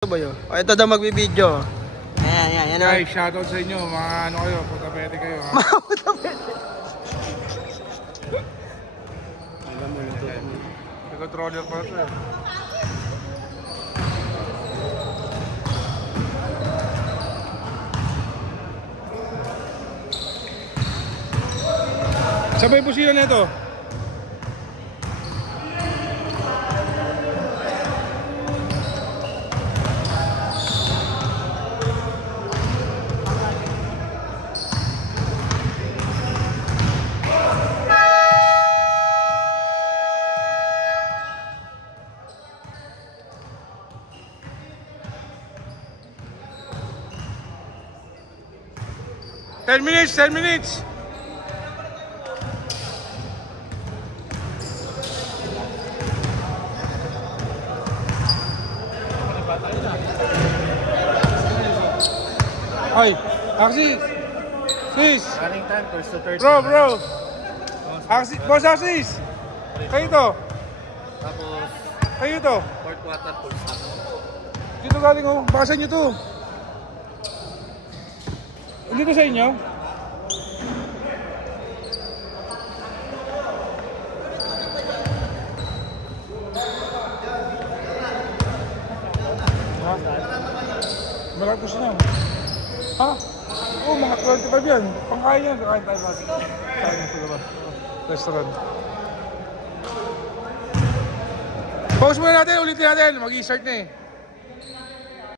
Ba yun? O, ito daw magbibideo. Ayan. Guys, shoutout sa inyo. Mga ano kayo, putapete kayo ha. Mga putapete. Alam mo ito. May controller pa ito eh. Sabay po sila nito. Ten minutes. Ay, Axis! Sis! Bro! Axis, boss Axis! Kayo to? Tapos, Kayo to? fourth quarter, full stop. Dito galing oh, basa nyo to. Dito sa inyo? Ha? Malapos na. Ha? Oo, mga 25 yan. Pangkain yan. Kakain tayo natin. Kain sa labas. Restaurant. Pause muna natin. Ulitin natin. Mag-i-start na eh.